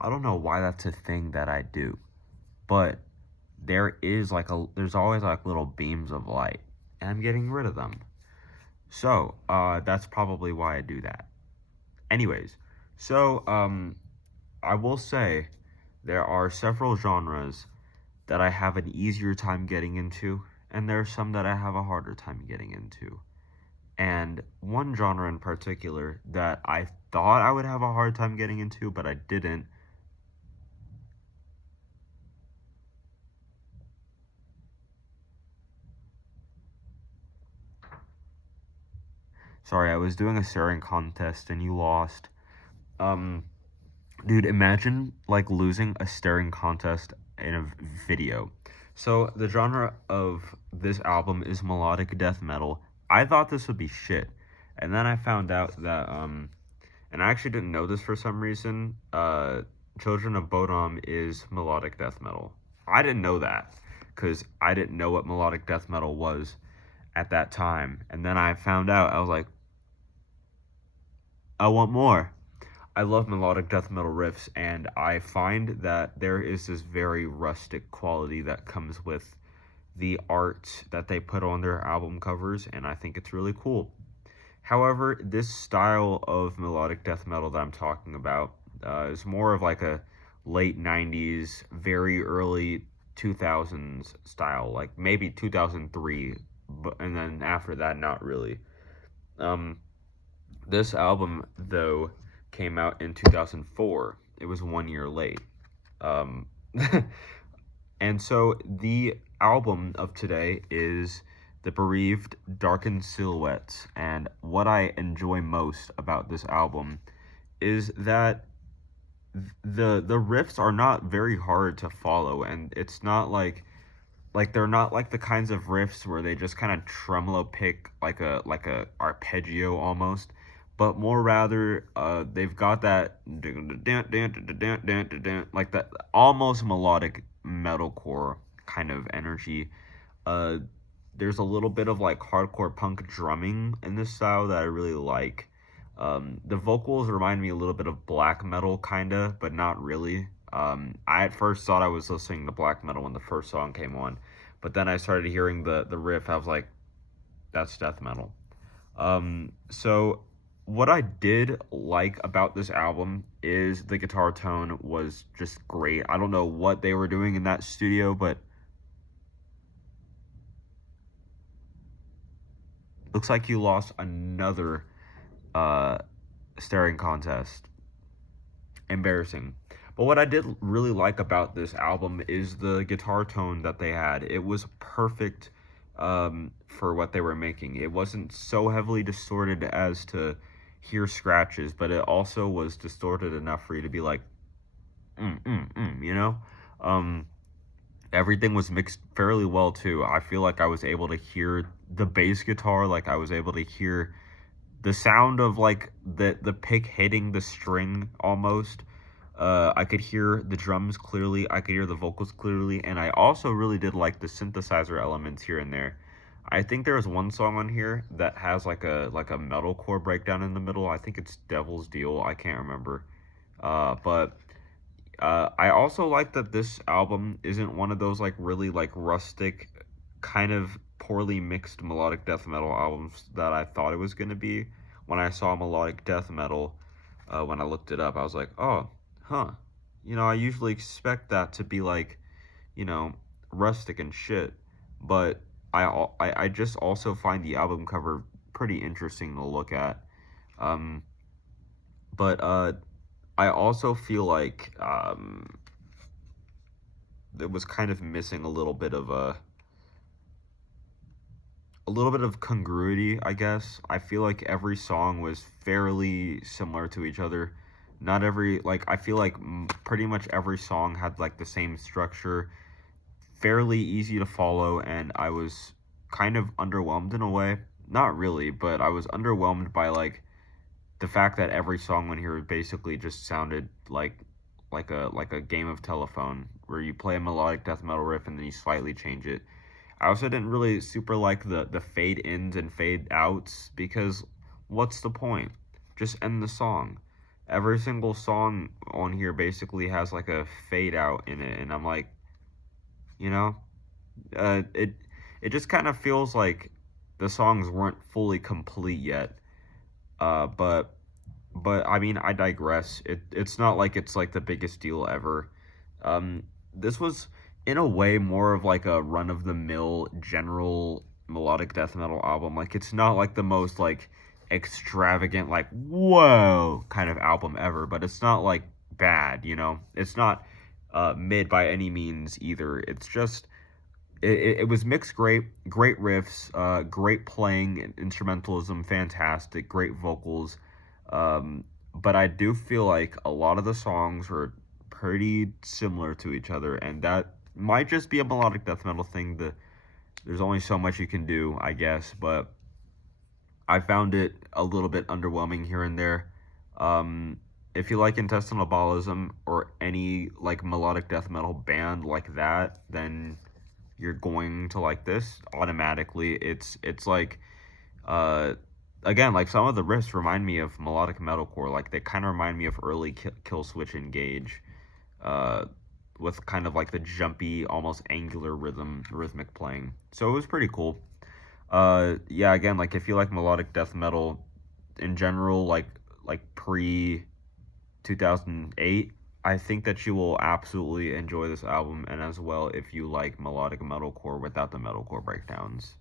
I don't know why that's a thing that I do, but there's always like little beams of light, and I'm getting rid of them. So, that's probably why I do that. Anyways, so I will say there are several genres that I have an easier time getting into, and there are some that I have a harder time getting into. And one genre in particular that I thought I would have a hard time getting into, but I didn't. Sorry, I was doing a staring contest and you lost. Um, Dude, imagine like losing a staring contest in a video. So the genre of this album is melodic death metal. I thought this would be shit, and then I found out that and I actually didn't know this for some reason. Children of Bodom is melodic death metal. I didn't know that because I didn't know what melodic death metal was at that time, and then I found out. I was like, I want more. I love melodic death metal riffs, and I find that there is this very rustic quality that comes with the art that they put on their album covers, and I think it's really cool. However, this style of melodic death metal that I'm talking about is more of like a late 90s, very early 2000s style, like maybe 2003, but and then after that, not really. Um, this album, though, came out in 2004. It was 1 year late. Um, and so the album of today is The Bereaved Darkened Silhouettes. And what I enjoy most about this album is that the riffs are not very hard to follow, and it's not like they're not like the kinds of riffs where they just kind of tremolo pick like a arpeggio almost, but more rather they've got that like that almost melodic metalcore kind of energy. uh there's a little bit of like hardcore punk drumming in this style that I really like. The vocals remind me a little bit of black metal, kinda, but not really. I at first thought I was listening to black metal when the first song came on, but then I started hearing the riff. I was like, that's death metal. So what I did like about this album is the guitar tone was just great. I don't know what they were doing in that studio, but looks like you lost another uh staring contest. Embarrassing. But what I did really like about this album is the guitar tone that they had. It was perfect for what they were making. It wasn't so heavily distorted as to hear scratches, but it also was distorted enough for you to be like, you know? Um, Everything was mixed fairly well too. I feel like I was able to hear the bass guitar, like I was able to hear the sound of like the pick hitting the string almost. I could hear the drums clearly. I could hear the vocals clearly, and I also really did like the synthesizer elements here and there. I think there was one song on here that has like a metalcore breakdown in the middle. I think it's Devil's Deal. I can't remember. But I also like that this album isn't one of those like really like rustic, kind of poorly mixed melodic death metal albums that I thought it was gonna be. When I saw melodic death metal, when I looked it up, I was like, oh, huh. I usually expect that to be like, you know, rustic and shit. But I just also find the album cover pretty interesting to look at. Um, but I also feel like it was kind of missing a little bit of congruity, I guess. I feel like every song was fairly similar to each other. Not every like I feel like pretty much every song had like the same structure, fairly easy to follow, and I was kind of underwhelmed in a way. Not really, but I was underwhelmed by like the fact that every song on here basically just sounded like a game of telephone where you play a melodic death metal riff and then you slightly change it. I also didn't really super like the fade ins and fade outs because what's the point? Just end the song. every single song on here basically has like a fade out in it, and I'm like, you know, uh, it it just kind of feels like the songs weren't fully complete yet. But I mean, I digress. It's not like it's like the biggest deal ever. This was in a way more of like a run of the mill general melodic death metal album. Like it's not like the most like extravagant like whoa kind of album ever, but it's not like bad, you know. It's not mid by any means either. It's just it was mixed great riffs, great playing, instrumentalism, fantastic, great vocals. But I do feel like a lot of the songs were pretty similar to each other, and that might just be a melodic death metal thing. There's only so much you can do, I guess, but I found it a little bit underwhelming here and there. If you like Intestinal Ballism or any like melodic death metal band like that, then you're going to like this automatically. It's like uh again, like some of the riffs remind me of melodic metalcore. Like they kind of remind me of early Kill Switch Engage, uh, with kind of like the jumpy, almost angular rhythmic playing. So it was pretty cool. Yeah, again, like if you like melodic death metal in general, like pre 2008, I think that you will absolutely enjoy this album, and as well if you like melodic metalcore without the metalcore breakdowns.